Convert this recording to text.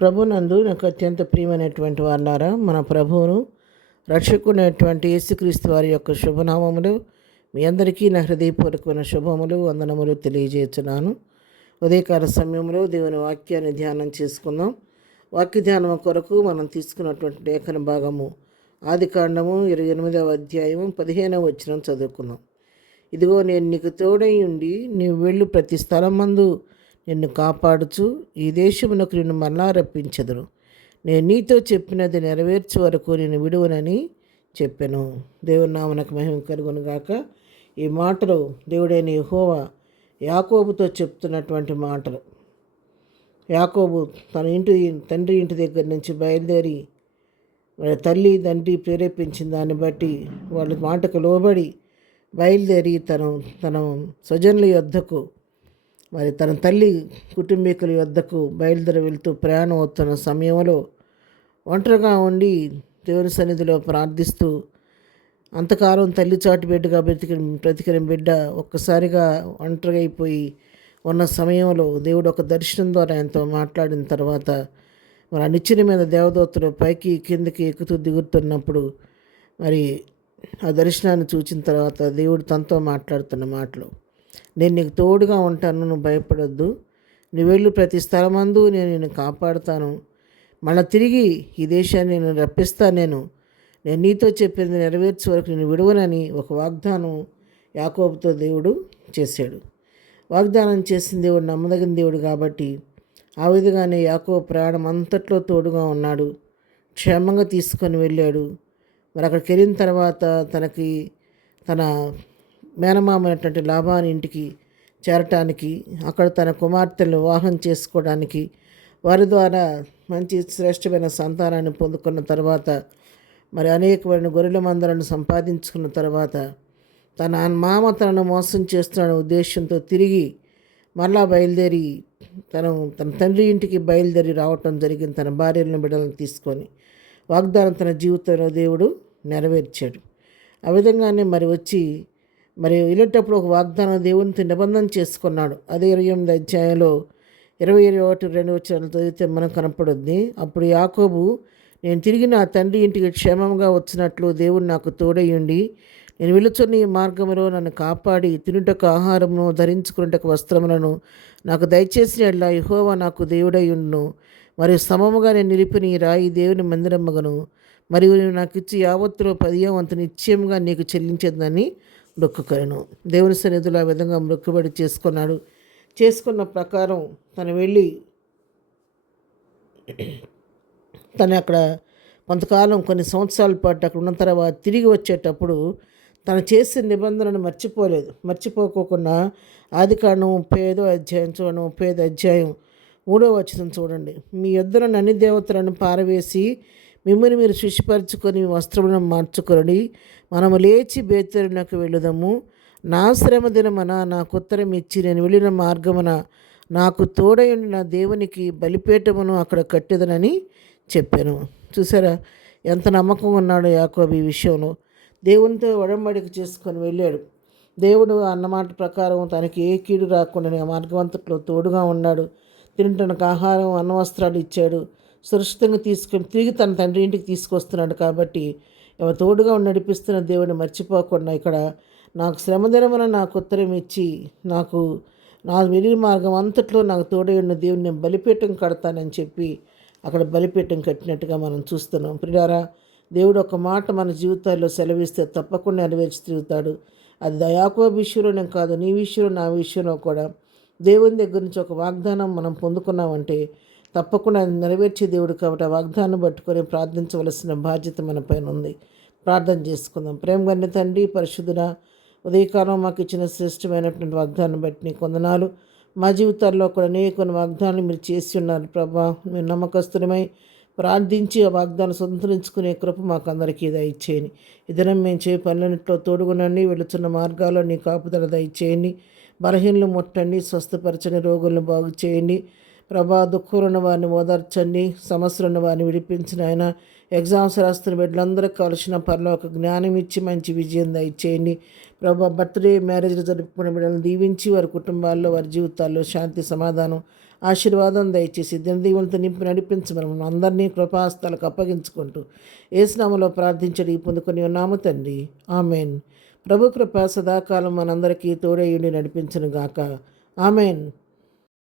ప్రభునందు నాకు అత్యంత ప్రియమైనటువంటి వారులారా, మన ప్రభువును రక్షకుడైనటువంటి యేసుక్రీస్తు వారి యొక్క శుభనామములు మీ అందరికీ నా హృదయపూర్వకమైన శుభములు వందనములు తెలియజేస్తున్నాను. ఉదయకాల సమయంలో దేవుని వాక్యాన్ని ధ్యానం చేసుకుందాం. వాక్య ధ్యానం కొరకు మనం తీసుకున్నటువంటి లేఖన భాగము ఆదికాండము 28వ అధ్యాయము 15వ వచనం చదువుకుందాం. ఇదిగో నేను నీకు తోడై ఉండి నీవు వెళ్ళు ప్రతి స్థలమందు నిన్ను కాపాడుచు ఈ దేశమునకు నిన్ను మరలా రప్పించెదను. నేను నీతో చెప్పినది నెరవేర్చే వరకు నేను విడువనని చెప్పాను. దేవుని నామమునకు మహిమ కలుగును గాక. ఈ మాటలు దేవుడైన యెహోవా యాకోబుతో చెప్తున్నటువంటి మాటలు. యాకోబు తన తండ్రి ఇంటి దగ్గర నుంచి బయలుదేరి వాళ్ళ తల్లి తండ్రి ప్రేరేపించిన దాన్ని బట్టి వాళ్ళ మాటకు లోబడి బయలుదేరి తన స్వజనుల యొద్దకు మరి తన తల్లి కుటుంబీకుల యొద్దకు బయలుదేరి వెళ్తూ ప్రయాణం అవుతున్న సమయంలో ఒంటరిగా ఉండి దేవుని సన్నిధిలో ప్రార్థిస్తూ అంతకాలం తల్లి చాటు బిడ్డగా బ్రతికిన బిడ్డ ఒక్కసారిగా ఒంటరిగా అయిపోయి ఉన్న సమయంలో దేవుడు ఒక దర్శనం ద్వారా ఆయనతో మాట్లాడిన తర్వాత మరి ఆ నిచ్చెన మీద దేవదూతలు పైకి కిందకి ఎక్కుతూ దిగుతున్నప్పుడు మరి ఆ దర్శనాన్ని చూసిన తర్వాత దేవుడు తనతో మాట్లాడుతున్న మాటలు, నేను నీకు తోడుగా ఉంటాను, నువ్వు భయపడొద్దు, నువ్వు వెళ్ళు ప్రతి స్థలమందు నేను నిన్ను కాపాడుతాను, మళ్ళీ తిరిగి ఈ దేశాన్ని నేను రప్పిస్తాను, నేను నీతో చెప్పింది నెరవేర్చే వరకు నేను విడువనని ఒక వాగ్దానం యాకోబుతో దేవుడు చేశాడు. వాగ్దానం చేసిన దేవుడు నమ్మదగిన దేవుడు కాబట్టి ఆ విధంగానే యాకోబు ప్రయాణం అంతట్లో తోడుగా ఉన్నాడు. క్షేమంగా తీసుకొని వెళ్ళాడు. మరి అక్కడికి వెళ్ళిన తర్వాత తన మేనమామైనటువంటి లాబాను ఇంటికి చేరటానికి, అక్కడ తన కుమార్తెలను వివాహం చేసుకోవడానికి, వారి ద్వారా మంచి శ్రేష్టమైన సంతానాన్ని పొందుకున్న తర్వాత మరి అనేకమైన గొర్రెల మందలను సంపాదించుకున్న తర్వాత తన మామ తనను మోసం చేస్తున్న ఉద్దేశంతో తిరిగి మరలా బయలుదేరి తన తండ్రి ఇంటికి బయలుదేరి రావటం జరిగింది. తన భార్యలను బిడ్డలను తీసుకొని వాగ్దానం తన జీవితంలో దేవుడు నెరవేర్చాడు. ఆ విధంగానే మరి వెళ్ళేటప్పుడు ఒక వాగ్దానం దేవునితో నిబంధన చేసుకున్నాడు. అదే 28వ అధ్యాయంలో 21-2 వచనాలు చదివితే మనకు కనపడుద్ది. అప్పుడు యాకోబు, నేను తిరిగి నా తండ్రి ఇంటికి క్షేమంగా వచ్చినట్లు దేవుడు నాకు తోడయ్యుండి నేను వెళుచున్న ఈ మార్గంలో నన్ను కాపాడి తినుటకు ఆహారమును ధరించుకున్నటకు వస్త్రములను నాకు దయచేసిన యెహోవా యెహోవా నాకు దేవుడయ్యుండును. మరియు సమముగా నేను నిలిపిన ఈ రాయి దేవుని మందిరమ్మగను. మరియు నేను నాకు ఇచ్చి యావత్తులో 10వ వంతు నిశ్చయముగా నీకు చెల్లించేదని మొక్కుకొనెను. దేవుని సన్నిధిలో ఆ విధంగా మొక్కుబడి చేసుకున్నాడు. చేసుకున్న ప్రకారం తను వెళ్ళి అక్కడ కొంతకాలం కొన్ని సంవత్సరాల పాటు అక్కడ ఉన్న తర్వాత తిరిగి వచ్చేటప్పుడు తను చేసిన నిబంధనను మర్చిపోకుండా ఆదికాండం 35వ అధ్యాయం చూడండి. 35వ అధ్యాయం 3వ వచనం చూడండి. మీ యొద్దను అన్ని దేవతలను పారవేసి మిమ్మల్ని మీరు శుచిపరచుకొని వస్త్రములను మార్చుకొని మనము లేచి బేతేలునకు వెళ్ళుదాము. నా శ్రమ దినమున నాకు ఉత్తరం ఇచ్చి నేను వెళ్ళిన మార్గమున నాకు తోడయుండి నా దేవునికి బలిపీఠమును అక్కడ కట్టెదనని చెప్పాను. చూసారా ఎంత నమ్మకం ఉన్నాడో యాకోబు ఈ విషయంలో. దేవునితో ఒడంబడిక చేసుకొని వెళ్ళాడు. దేవుడు అన్నమాట ప్రకారం తనకి ఏ కీడు రాకుండా మార్గవంతట్లో తోడుగా ఉన్నాడు. తినటానికి ఆహారం అన్నవస్త్రాలు ఇచ్చాడు. సురక్షితంగా తీసుకొని తిరిగి తన తండ్రి ఇంటికి తీసుకొస్తున్నాడు. కాబట్టి తోడుగా నడిపిస్తున్న దేవుడిని మర్చిపోకుండా ఇక్కడ నాకు శ్రమదినమున నాకు ఉత్తరం ఇచ్చి నాకు నా వెళ్ళిన మార్గం అంతట్లో నాకు తోడై ఉన్న దేవుడిని నేను బలిపీఠం కడతానని చెప్పి అక్కడ బలిపీఠం కట్టినట్టుగా మనం చూస్తున్నాం. ప్రియారా, దేవుడు ఒక మాట మన జీవితాల్లో సెలవిస్తే తప్పకుండా నెరవేర్చి తిరుగుతాడు. అది యాకోబు విషయంలోనే కాదు, నీ విషయంలో నా విషయంలో కూడా దేవుని దగ్గర నుంచి ఒక వాగ్దానం మనం పొందుకున్నామంటే తప్పకుండా నెరవేర్చే దేవుడు కాబట్టి ఆ వాగ్దానం పట్టుకొని ప్రార్థించవలసిన బాధ్యత మన పైన ఉంది. ప్రార్థన చేసుకుందాం. ప్రేమ గన్న తండ్రి, పరిశుద్ధుడా, ఉదయకాలం మాకు ఇచ్చిన శ్రేష్టమైనటువంటి వాగ్దానం బట్టి నీకు వందనాలు. మా జీవితాల్లో కూడా అనేక వాగ్దానాలు మీరు చేసి ఉన్నారు ప్రభా. మీరు నమ్మకస్తులమై ప్రార్థించి ఆ వాగ్దానం సంతరించుకునే కృప మాకు అందరికీ దయచేయండి. ఇదనం మేము చేయ పనులన్నింటిలో తోడుగునండి. వెళుతున్న మార్గాల్లో నీ కాపుదల దయచేయండి. బలహీనలు ముట్టండి, స్వస్థపరచని రోగులను బాగు చేయండి ప్రభా. దుఃఖంలో ఉన్న వారిని ఓదార్చండి, సమస్యలు ఉన్న వారిని విడిపించిన ఆయన. ఎగ్జామ్స్ రాస్తున్న బిడ్డలందరికీ కావలసిన పరలోక జ్ఞానం ఇచ్చి మంచి విజయం దయచేయండి ప్రభా. బర్త్డే మ్యారేజ్లు జరుపుకునే బిడ్డలను దీవించి వారి కుటుంబాల్లో వారి జీవితాల్లో శాంతి సమాధానం ఆశీర్వాదం దయచేసి దినదీవులతో నింపి నడిపించమని మనం అందరినీ కృపాస్తాలకు అప్పగించుకుంటూ ఏసునామలో ప్రార్థించడి పొందుకొని ఉన్నాము తండ్రి. ఆమెన్. ప్రభు కృప సదాకాలం మనందరికీ తోడయుండి నడిపించును గాక. ఆమెన్.